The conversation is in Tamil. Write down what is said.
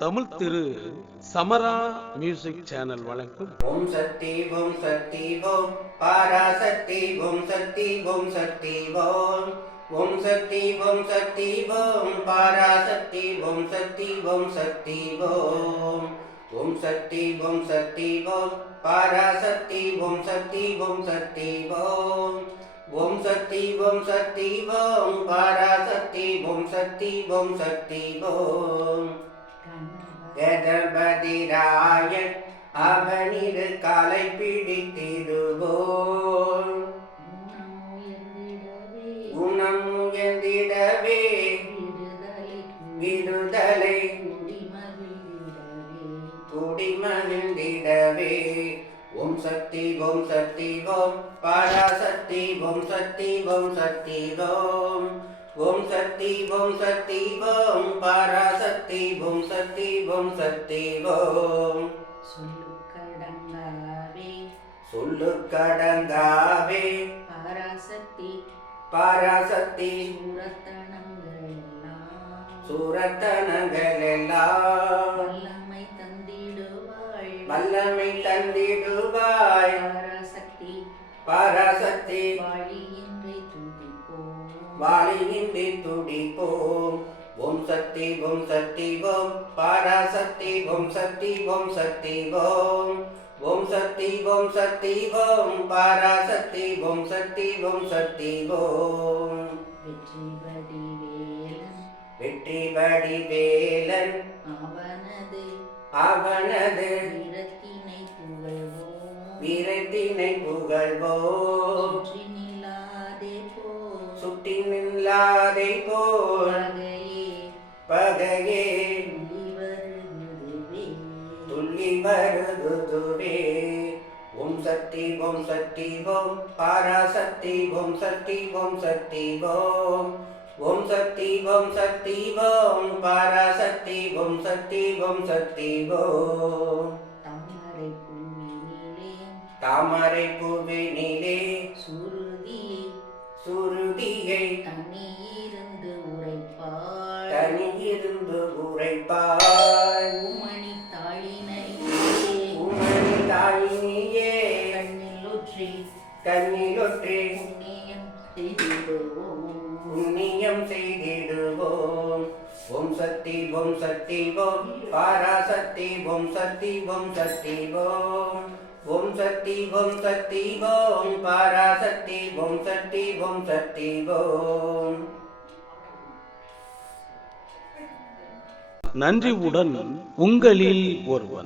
தமிழ் திரு சமரா மியூசிக் சேனல் வழங்கும் ஓம் சக்தி ஓம் சக்தி ஓம் பராசக்தி ஓம் சக்தி ஓம் சக்தி ஓம் ஓம் சக்தி ஓம் சக்தி ஓம் பராசக்தி ஓம் சக்தி ஓம் சக்தி ஓம் ஓம் சக்தி ஓம் சக்தி ஓம் பராசக்தி ஓம் சக்தி ஓம் சக்தி ஓம் ஓம் சக்தி ஓம் சக்தி ஓம் பராசக்தி ஓம் சக்தி ஓம் சக்தி ஓம் கணபதிராயன் அவனிரு காலை பிடித்திடுவோம் குணம் உயர்ந்திடவே விடுதலை குடிமகிழ்ந்திடவே ஓம் சக்தி ஓம் சக்தி ஓம் பராசக்தி ஓம் சக்தி ஓம் சக்தி ஓம் ஓம் சக்தி ஓம் சக்தி ஓம் பராசக்தி ஓம் சக்தி ஓம் சக்தி ஓம் சொல்லுக்கடங்காவே பராசக்தி பராசக்தி சூரத்தனங்கள் எல்லாம் வல்லமை தந்திடுவாள் வல்லமை தந்திடுவாய் பராசக்தி பராசக்தி வாழியின்றி துதிப்போம் துடிப்போம் ஓம் சக்தி ஓம் சக்தி ஓம் பராசக்தி ஓம் சக்தி ஓம் சக்தி ஓம் ஓம் சக்தி ஓம் சக்தி ஓம் பராசக்தி ஓம் சக்தி ஓம் சக்தி ஓம் வெற்றி வடிவேலன் அவனது வீரத்தினை புகழ்வோம் சுற்றி நில்லாதே போல் பகையே துள்ளி வருதுவே ஓம் சக்தி ஓம் சக்தி ஓம் பராசக்தி ஓம் சக்தி ஓம் சக்தி ஓம் ஓம் சக்தி ஓம் சக்தி ஓம் பராசக்தி ஓம் சக்தி ஓம் சக்தி ஓம் தாமரை பூவினிலே சுருதியை தனியிருந்து உரைப்பாள் தனியிருந்து உரைப்பாள் உமணி தாயினியே கண்ணிலொற்றி புண்ணியம் செய்திடுவோம் ஓம் சக்தி ஓம் சக்தி ஓம் பராசக்தி ஓம் சக்தி ஓம் சக்தி ஓம் ஓம் சக்தி ஓம் சக்தி ஓம் பராசக்தி ஓம் சக்தி ஓம் சக்தி ஓம். நன்றியுடன் உங்களில் ஒருவன்.